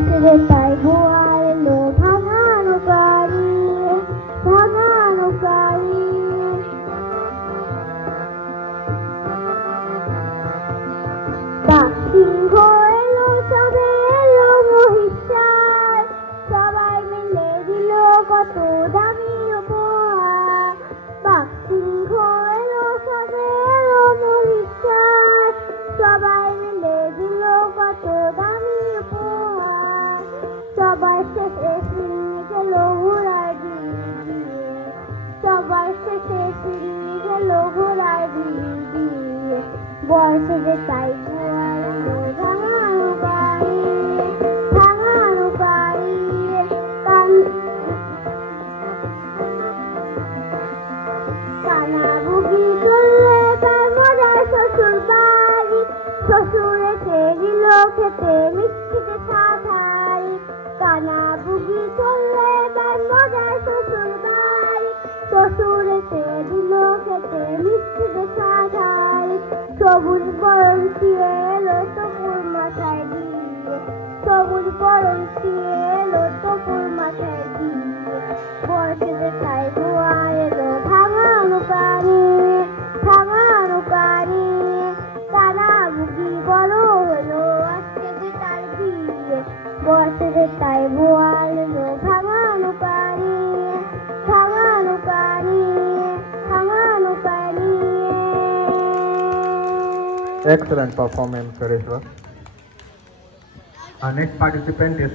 বয়সে তাই বোয়াল লো ভাঙানো গাড়ি ভাঙানো গাড়ি বাঘ সিংহ এলো সবে এলো মহিষার সবাই মিলে দিল কত দামি উপহার বাঘ সিংহ এলো সবে এলো মহিষার সবাই মিলে দিল কত দামি উপহার সবাই শেষে ফিরে গেল ঘোড়ার দিয়ে সবাই শেষে ফিরে গেল ঘোড়ার দিয়ে বয়সে তাই ভাঙানো গাড়ি ভাঙানো গাড়ি কানা বুগি চললে তার মজার শ্বশুর বাড়ি শ্বশুর এসে দিল খেতে মিষ্টিতে সাধারি কানা বুগি চললে তার মজার শ্বশুর বাড়ি শ্বশুর এসে দিল খেতে মিষ্টিতে সাধারি সবুজ বরণ ছিঁড়ে এলো টপুর মাথায় দিয়ে সবুজ বরণ ছিঁড়ে এলো টপুর মাথায় দিয়ে বয়সে তাই বোয়াল এলো ভাঙানো গাড়ি ভাঙানো গাড়ি কানা বুগি বড় হলো আজকে যে তার বিয়ে বয়সে তাই বোয়াল এলো ভাঙানো গাড়ি ভাঙানো গাড়ি ভাঙানো গাড়ি Excellent performance, Sareshwar. Our next participant is